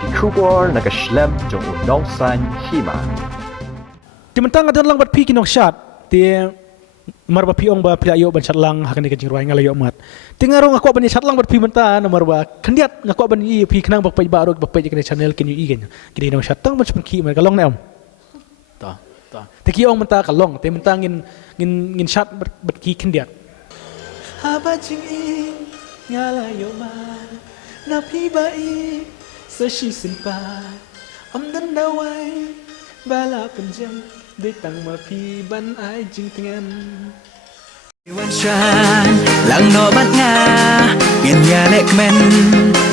ki khubor na ka shlem jong unong san hima. Timantang adon lang bat pi kinong shot ti marba pi ong ba priayo ban chatlang hakan ni kajing ruai ngalayo mat tingaro ngako ban chatlang bat pi menta na marba kandiat ngako ban i pi knang bak pai baro bak pai kene channel ken yu igen kini no chatang ban ki mer kalong na ta te ki ong menta kalong te menta ngin chat bat ki kandiat haba jing i ngalayo mat na pi ba i sa shi simpa om dan dawai bala penjam để tặng mà phi ban ai chinh tiếng Wan chan lang no bat nga ngin ya lek men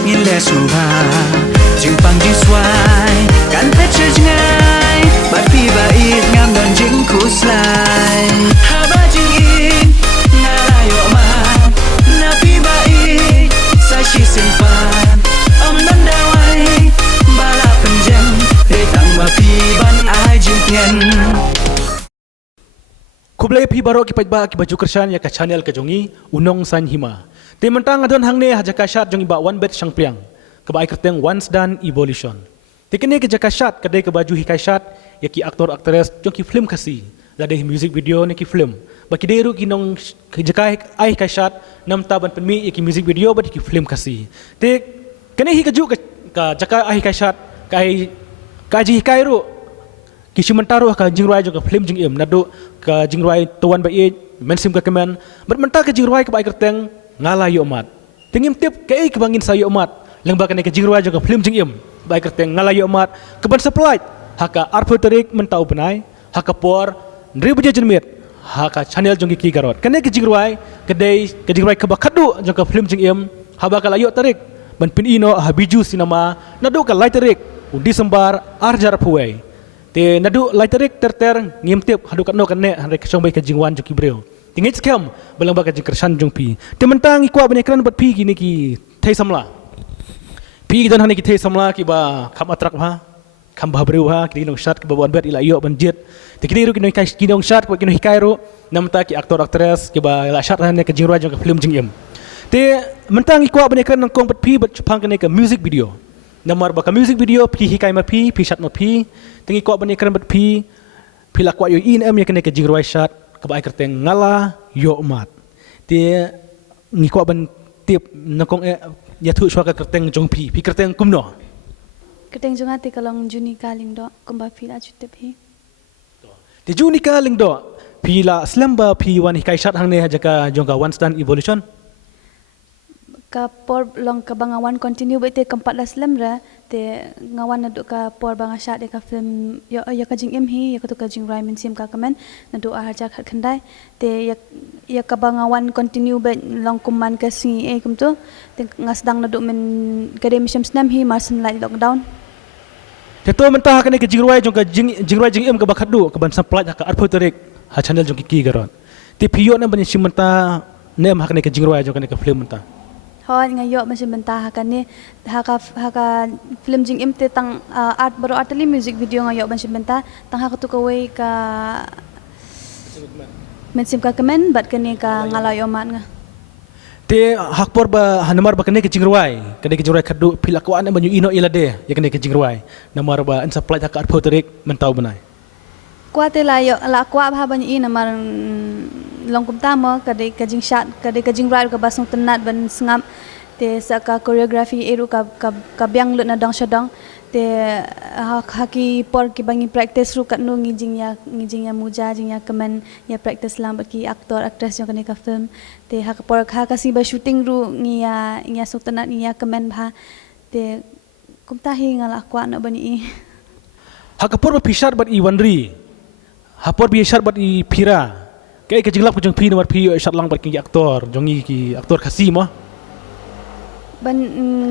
ngin le suha jing pang jing swai kan pet che ngai bat phi ba i ngam don jing ku slai ha ba jing in nga la yo ma na phi ba i sa shi sin pan om nan da wai ba la pen jeng để tặng mà phi ban ai jing tiếng Kublai pi baro ki pajba ki baju kersan ya ka channel ka jongi unong san hima. Te mentang adon hangne ha jaka shat jongi ba one bet sang priang. Ka ba ikerteng once done evolution. Te kene ke jaka shat kadai ka baju hikai shat ya ki aktor aktores jongi film kasi. Lade music video ne ki film. Ba ki deru ki nong jaka ai hikai shat nam taban penmi ya ki music video ba ki film kasi. Te kene hi ka ju ka jaka ai hikai shat ka ji hikai ru Kisi mentaro ka jingruai juga film jing im nadu ka jingruai tuan ba e mensim ka kemen bermenta ka jingruai ka ba kerteng ngala yo mat tingim tip ka e bangin sa yo mat leng ba ka jingruai juga film jing im ba kerteng ngala yo mat ke ban supply haka arpoterik mentau benai haka por nri beje jenmit haka channel jong ki garot kane ka jingruai kedai ka jingruai ka ba khadu juga film jing im haba ka layo tarik ban pin ino habiju sinema nadu ka lai tarik Disembar arjar puai te nadu laiterik terter ngimtip hadu kat no kan ne hari kesong bai ka jingwan jo kibreu tingit skam belang ba ka jingkersan jong pi te mentang ikwa bane kran bat pi kini ki thai samla pi dan hani ki thai samla ki ba kham atrak ha kham ba breu ha ki nong shat ki ba bon bet ila yo banjit te kini ru ki no kai ki nong shat ko ki no hikai ru namta ki aktor aktores ki ba la shat han ne ka jingwa jong ka film jing im te mentang ikwa bane kran nong kong bat pi bat chupang ka ne ka music video namar ba ka music video pi hikai ma pi shat ma pi tingi ko bani kran bat pi lakwa yo in em ya kene ke jingruai shat ka ba kerteng ngala yo mat te ngi ko ban tip nakong ya thu shwa ka kerteng jong pi kerteng kumno kerteng jong ati kalong juni kaling do kumba pi la chute pi te juni kaling do pi la slamba pi wan hikai shat hang ne ha jaka jong ka one stand evolution ka por long ka bangawan continue ba te kampat las lemra te ngawan nadu ka por banga shat de ka film ya ka jing em hi ya ka to ka jing raimen sim ka kamen nadu a harja khat khandai te ya ka bangawan continue ba long kuman ka si e kum to te ngasdang nadu men kade misam snam hi marsam lai lockdown te to mentah ka ne ka jingruai jong ka jingruai jing em ka bakhadu ka ban supply ka arpoterik ha channel jong ki garon te piyo na ban sim mentah ne ma ka ne ka jingruai jong ka ne ka film mentah hon ngayo masih mentah kan ni haka film jing im te tang art baru artli music video ngayo masih mentah tang haka tu kawai ka mensim ka kemen bat kene ka ngalayo mat nga te hak por ba hanamar ba kene ke jingruai khadu pilakwan banyu ino ilade ya kene ke jingruai namar ba an supply haka art photorik mentau benai kuate la kwa ba banyu ina mar longkum tama kadai kajing shat kadai kajing rai ka basung tenat ban sengam te saka choreography eru ka biang lut na dang shadang te haki por ki bangi practice ru kat no ngijing ya muja jing ya kemen ya practice lam ki aktor actress yang kene ka film te hak por ka si ba shooting ru ngia sung tenat ngia kemen bha te kumta hi ngala kwa na bani hak por ba pishar bat I wanri hapor bi shar bat I phira kai ke jinglap jong pi nomor pi shat lang bat ki aktor jongi ki aktor khasi ma ban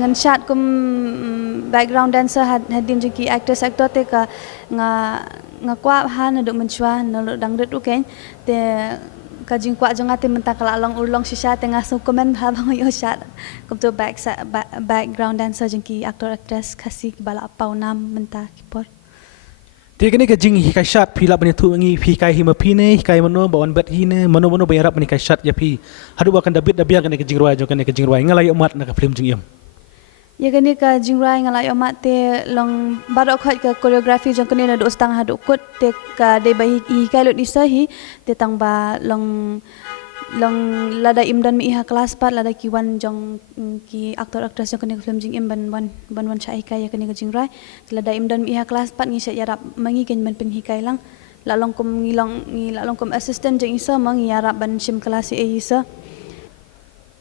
ngan shat kum background dancer hadim jong ki actor te ka nga kwa ha na do menchwa na lo dang det uken te ka jing kwa jong ate menta kala long urlong shisha te nga su comment ha bang yo shat kum to background dancer jong ki actor actress khasi bala pau nam menta ki por te kene ke jing hikai shat phila bani thu ngi hikai hima phine hikai mano bawan bet hine mano bayarap bani kai shat ya phi hadu ba kan dabit dabia kene ke jing ruai jo kene ke jing ruai ngalai umat na ka film jing yam Ya kani ka jingrai ngalai omat te long barok khot ka choreography jong kani na do stang haduk kut te ka de bai hi kai lot isahi te tang ba long lada imdan mi iha kelas 4 lada ki wan jong ki aktor aktris jong kani film jing im ban chai kai ya kani ka jingrai lada imdan mi iha kelas 4 ngi sya yarap mangi ken ban pen hi kai lang la long kum assistant jong isa mangi yarap ban sim kelas e isa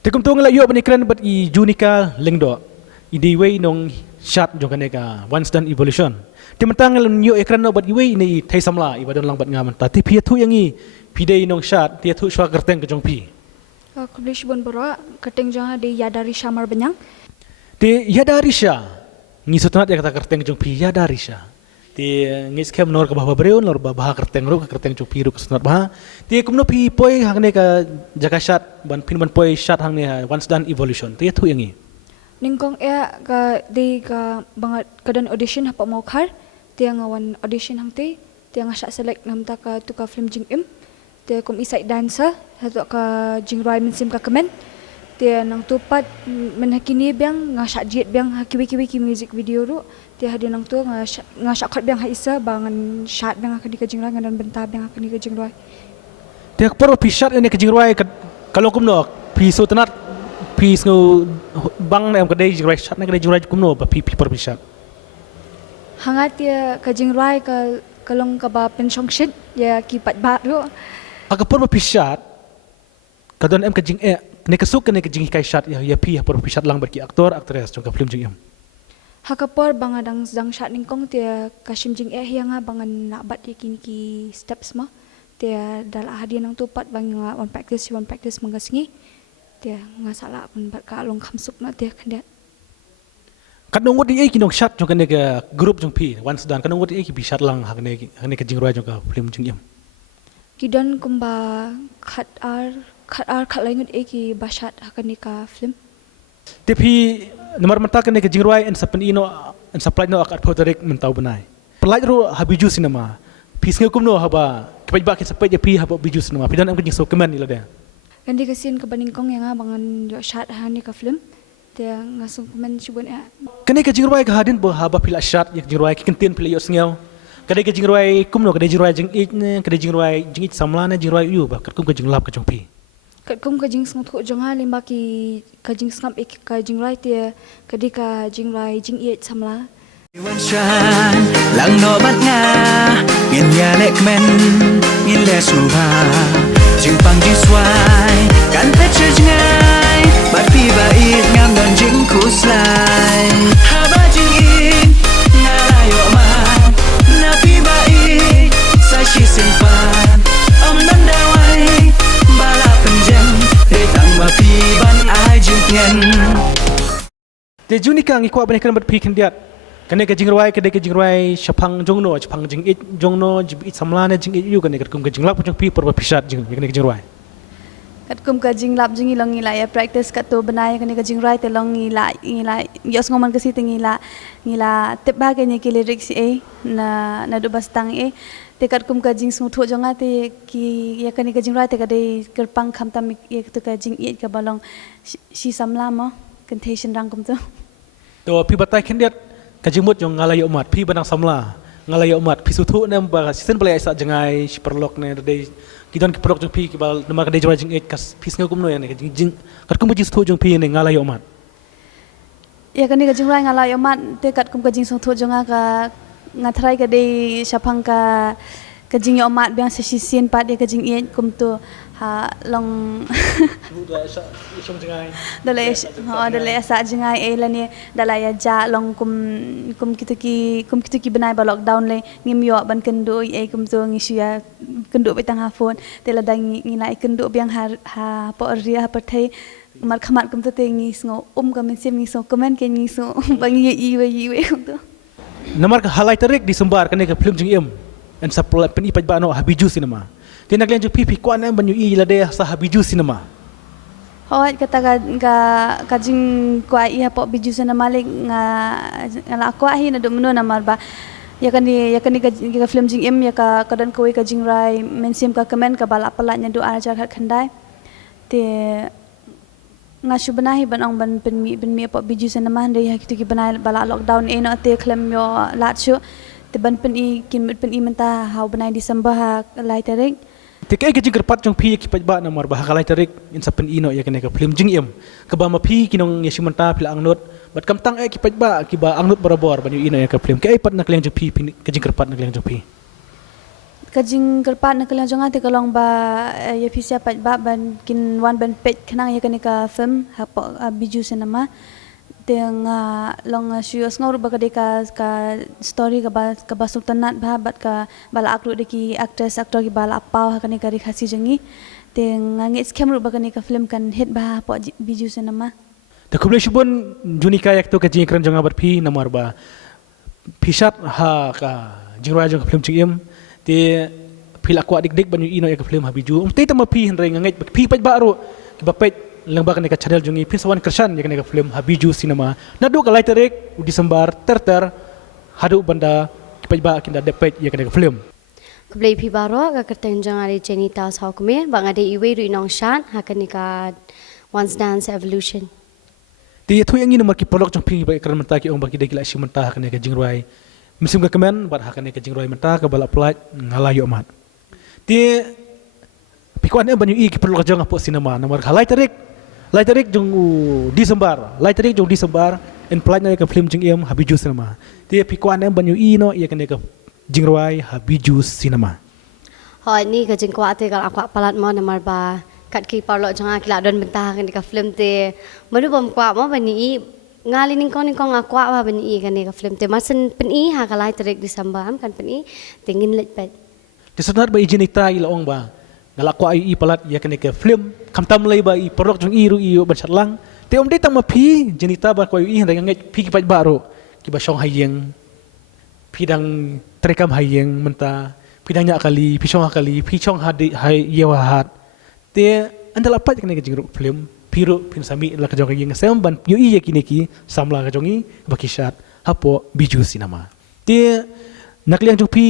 te kum tu ngala yo ban ikran bat i junika lengdo idi way nong shot jong kane ka once done evolution ti mentang nyo ekran no bat iway ni thai samla ibadon lang bat ngaman ta ti phi thu yangi pidei nong shot ti thu shwa kerteng ke jong pi Kublish bon bora keteng jang di yadari shamar benyang ti yadarisha ngi sotanat ya kata kerteng jong pi yadarisha ti ngis kem nor ka bahwa breon lor bah kerteng ro ka kerteng jong pi ro sotanat bah ti kumno pi poi hangne ka jaga shot ban pin ban poi shot hangne once done evolution ti thu yangi ningkong ka di ka bangat kadan audition hapa mau khar tiang awan audition hang tiang asya select nam ta ka tu ka film jing im te kum isai dancer hatu ka jing rai min sim ka kemen te nang tupat men hakini biang ngasya jet biang hakiwi ki music video ru te hadi nang tu ngasya khot biang ha isa bangan shot biang ka di ka jing rai ngadan benta biang ka di ka jing rai te por pi shot ini ke jing rai kalau kumno pi sotanat Pis ngo bang na am kadai jingrai shot na kadai jingrai kumno ba pi por pi shot hangat ya ka jing rai ka kalong ka ba pension shit ya ki pat ba ro aga por pi shot kadon am ka jing ne ka suk ne ka jing kai shot ya pi por pi shot lang ber ki aktor aktris jong ka film jing am hakapor bangadang zang shot ningkong tia kasim jing hianga bangan nak bat kini ki steps ma tia dal hadiah nang tupat bang one practice manggasingi tia ngasala pun bat ka long khamsuk na tia kandiat kadong ngot di kinong shot jong ka ne group jong pi once done kadong ngot di ki shot lang hagne ka jing roi jong ka film jing am kidan kumba khat ar laingut ki bashat hakani ka film tapi nomor mata ka ne ka jing roi en sapen ino en supply no akat potarik mentau benai pelaj ro habiju cinema pis nge kumno haba kepaj ba ki sapai je pi haba biju cinema pidan am ka jing so kemen ila de kandi kasin ka baningkong yang bangan yo shot hani ka film tia ngasung komen cibun kene ka jingruai ka hadin bo haba pila shot yak jingruai ki kentin pila yo sngeu kadai ka jingruai kumno kadai jingruai jing ik ne kadai jingruai jing ik samla ne jingruai yu ba kum ka jinglap ka jong pi kum ka jing sung thu jonga limba ki ka jing skam ik ka jingrai tia kadai ka jingrai jing i samla Wan shan lang no bat nga ngin ya lek men ngin le suha jing pang jing swai kan pet ngai bat pi ba it ngam don jing ku slai ha ba jing in nga la yo ma na pi ba it sa shi sin pan om nan da wai ba la penjen de tang ba pi ban ai jing ngen te junika ngi kwa bane kan bat pi kendiat kene ka jingruai shapang jongno chapang jing it jongno jib it samla ne jing it yu kene ka kum ka jinglap jong pi por ba pisat jing kene ka jingruai kat kum ka jinglap jingi long ngila ya practice kat to banai kani ka jingrai te long ngila yos ngoman ka si te ngila tep ba ke ni ki lyrics na do bastang te kat kum ka jing sung tho jonga te ki ya kani ka jingrai te ka dei kerpang kham tam ye to ka jing it ka balong si samla mo contation rang kum to pi batai kendiat ka jingmut jong ngalai umat pi banang samla ngalai umat pi suthu ne ba season play sa jangai si perlok ne dei kidon ki perlok jong pi ki bal nama ka dei jing it kas pis ngau kumno ya ne jing kat kum jing suthu jong pi ne ngalai umat ya kani ka jingrai ngalai umat te kat kum ka jing sung tho jonga ka ngathrai ka dei shapang ka jing umat biang sa sisin pat de ka jing it kum to ha long dalai sa jangai lani dalai ja long kum kitu ki benai ba lockdown le ngim yo ban kendo kum to ngisia kendo betang ha phone te la dang ngilai kendo biang ha po ria ha pathai mar khamat kum to te ngi sngo ka men sim ngi so comment ke ngi so bang yi we kum to namar ka halai tarik disembar kene ka film jing im en supply pen ipaj ba no habiju cinema tinag lang jong pipi ko an banyu i la de sa habiju cinema Hoat kata ka jing kwa iya po biju sana malik nga kwa hi na dumno na marba ya kan ka film jing im ya ka kadan ko ka jing rai mensim ka comment ka bala pala nya do aja khat khandai te ngasu benahi ban ong ban pen mi apa biju cinema ndai ha kitu ki benai bala lockdown e no te klem yo lat shu te ban pen i menta hau benai Disember ha lai tarik Tikai ke jing kerpat jong pi ki pajba na mar bah kalai tarik in sa pen ino ya kene ka film jing em ka ba ma pi kinong ya simanta pila angnot bat kam tang ki pajba ki ba angnot barabor ban ino ya ka film ke pat na kleng jong pi ke jing kerpat na kleng jong pi kajing kerpat na kelang jonga te kalong ba ya pisia pajba ban kin wan ban pet kenang ya kene ka film ha biju cinema te nga long shuos ngor ba ka story ka ba sultanat ba bat ka bala akru de ki aktor ki bala apau ha kane ka ri khasi jangi te nga nge scam ru ba kane ka film kan hit ba po biju cinema te kuble shubon junika yak to ka jing kran jonga bat pi na mar ba pisat ha ka jingwa jong ka film jing em te pila ko dik banyu ino ya ka film ha biju te ta ma pi hen renga ngai pi pajba ro ki ba pet lang ba kane ka channel jungi pin sawan kershan ya kane ka film habiju cinema nadu ka lai tarik Disember ter hadu banda kipajba kinda depet ya kane ka film Kublai pi baro ka kerteng jang ari Jenita sa kume bang ade iwe ru inong shan hakani ka Once Dance Evolution ti thu yang ni mar ki polok jong pi ba kran menta ki ong ba ki de kila simenta kane ka jingruai musim ka kemen bat hakane ka jingruai menta ka bala plat ngalayo mat ti pikuan em banyu i ki polok jong apo cinema nomor halai tarik jong Disember en plat na ka film jing em habiju cinema ti pikuan em banyu i no ya kane ka jingruai habiju cinema Hoi ni ka jing kwa te kal akwa palat mo namar ba kat ki parlo jang akila don bentah kan ka film te manu bom kwa mo bani i ngali ning kong akwa ba bani i kan ka film te masen pen i ha kalai tarik Disember am kan pen i tingin let pet Disenar ba ijinita ilaong ba ngalakwa i palat ya kane ka film kamtam lay ba i porok jong iru i bansatlang te om data mapi jenita ba ko i handa ngai pi ki paj baro ki ba song hayeng pidang trekam hayeng menta pidang nya kali pi chong hadi hay yewahat te andala pat kane ka jingru film piru pin sami la ka jong hayeng sem ban yu i yakini ki samla ka jongi ba kisat hapo biju cinema te nakliang jong pi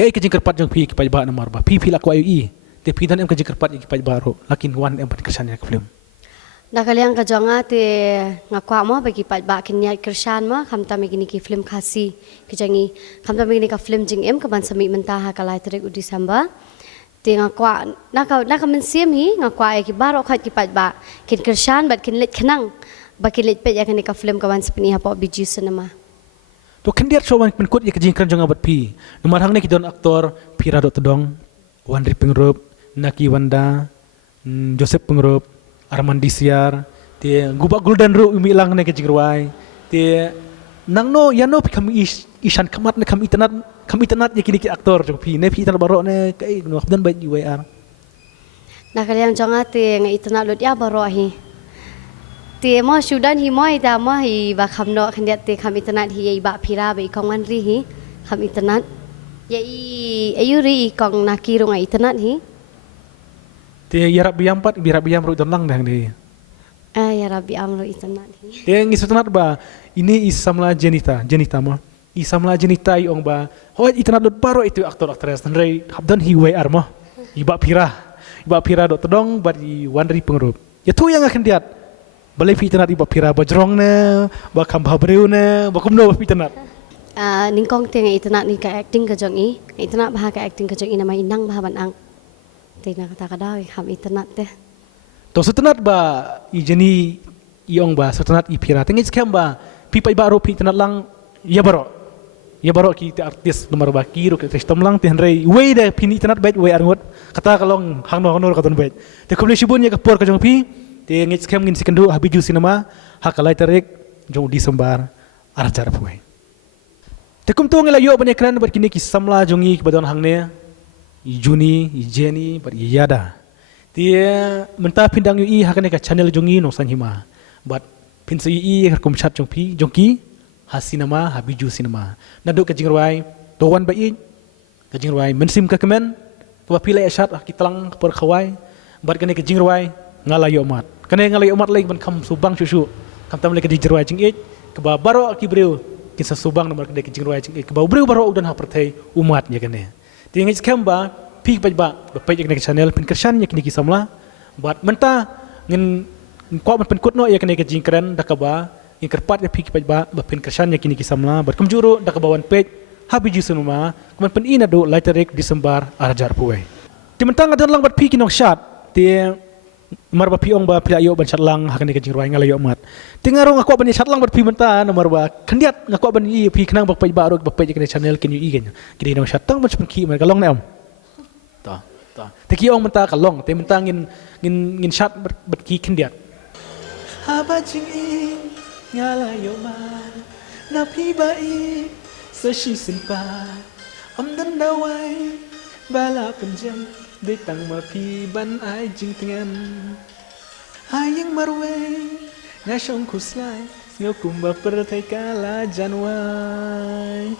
kaya kajing kerpat jong pi ki pajba na marba pi la ko ayu i te pi dan em kajing kerpat ki pajba ro lakin wan em pat kersan ya ka film nakaliang ka jonga te ngakwa mo bagi pat ba kinyat kersan mo kamta mi gini ki film khasi kijangi kamta mi gini ka film jing em ka ban sami mentah ha kalai tarik Disember te ngakwa naka mensiam hi ngakwa ki baro khat ki pat ba kin kersan bat kin let khenang ba kin let pet ya kan ka film ka ban sapni ha po biju cinema to kandiat so wan kut ya kajing kran jong abat pi nomor hang ne ki don aktor Pira dot tedong Wandri Pengrop Naki Wanda Joseph Pengrop Arman Disiar te gubak guldan ru umi lang ne kajing ruai te nangno yano kami isan kamat ne kami tanat ya kini ki aktor jong pi ne pi tan baro ne kai no dan bai UR nakaliang jonga te ngai itna lut ya baro hi te mo sudan hi moi ta mo hi ba khamno khandiat te kham internet hi ba phira ba ikong an ri hi kham internet ya i ayuri ikong nakiro ngai internet hi te yarab biam ru don lang dang ni ya rabbi amro internet hi te ngisutanat ba ini isamla jenita mo isamla jenita iong ba hoi internet lut baro itu aktor aktris nrai habdan hi we armo iba phira dot tedong ba di Wandri Pengrop ya tu yang akan diat balai fitnat iba pira bajrong ne ba khambha breu ne ba kumno ba fitnat ningkong te ngai internet ni ka acting ka jong i internet ba ka acting ka jong i nama inang ba ban ang te na kata kada kham internet te to sutanat ba i jeni iong ba sutanat i pira tengi skem ba pi pai baro fitnat lang ya baro ki te artis nomor ba kiro ke testom lang te henrei we de pin internet bet we arngot kata kalong hangno ka don bet te kumle shibun ya ka por ka jong pi te ngit skem ngin sikendu habiju cinema hakalai tarik jong Disember arjar puai te kum to ngela yo bane kran bar kini ki samla jongi ki badon hangne i Juni i Jenny bar i Yada te menta pindang yu i hakane ka channel jongi no sanhima bat pin si i kum chat jong pi jongki ha cinema habiju cinema nadu ka jingruai to wan ba i ka jingruai mensim ka kemen to pila esat ki talang per khawai bar kane ka jingruai ngalayo mat kane ngalayo mat lagi ban kam subang susu kam tam lagi di jerwai jing ik ke ba baro ki breu kisah subang nomor kade ki jerwai jing ik ke ba breu baro udan ha pertai umat ya kane tingi skam ba pi ba ba pe ik ne channel pin kersan ya kini ki samla bat menta ngin kuat man penkut no ya kene ke jingkran dakaba in kerpat ya piki ba pen kersan ya kini kisamla bar kumjuru dakabawan pej habi jisunuma kuman pen ina do laiterik disembar arajar puai timentang adon lang bat piki nong shat ti marba piong ba priayo ban chatlang hakane ke jingruai ngalayo mat tingarong aku ban chatlang bat pi menta nomor ba kendiat ngaku ban i pi kenang bak pej ba ro bak pej kene channel ken yu i gen kini nong shatang ban pen ki mer kalong ne am ta te ki ong menta kalong te menta ngin chat bat ki kendiat haba jing i ngalayo man na pi ba i sa shi sin pa am dan dawai bala penjam de tang ma pi ban ai jing tengan hayang marwe nga shong kuslai ngau kumba pertai kala janwai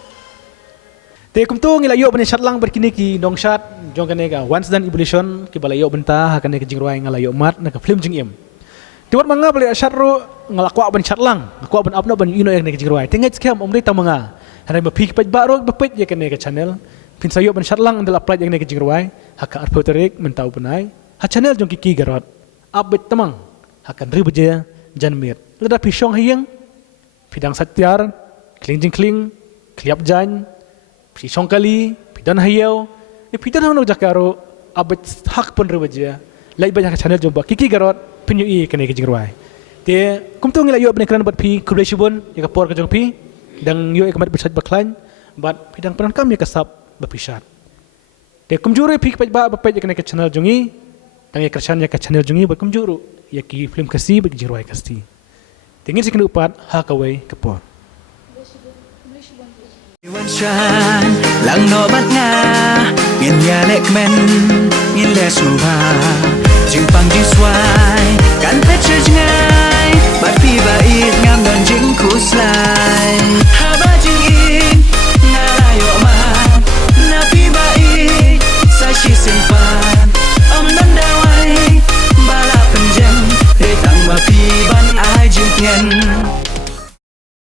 te kum tu ngila yo bani chatlang berkini ki dong chat jong kanega once done evolution ki bala yo benta hakane ke jingruai ngalayo mat na ka film jing em tiwat manga bali asharu ngalakwa ban chatlang akwa ban apna ban ino yang ne jingruai tengai skam omri tamanga hanai ba pik paj ba ro ba pej ye kene ke channel pin sayo ban chatlang andal apply yang ne jingruai haka arpoterik mentau benai ha channel jong ki garot update tamang hakan ribeje janmir leda pisong hiang pidang satyar kling kliap jan pisong kali pidan hayau ni pidan hanu jakaro update hak pun ribeje lai banyak channel jomba kiki garot pinyu i kene ke jingruai te kumtu ngila yo benekran bat pi kubleshibun ya kapor ka jong pi dang yo ekamat besat baklan bat pidang peran kam ya kasap bapisat te kumjuru pi paj ba paj kene ke channel jongi dang ya kersan ya ke channel jongi bat kumjuru ya ki film kasi bagi jingruai kasi tingin sikenu upat ha kawai kapor Wan shan lang no bat nga ngin ya lek men ngin le suha jing pang ji swai kan pet che ngai bat pi ba it ngam don jing kuslai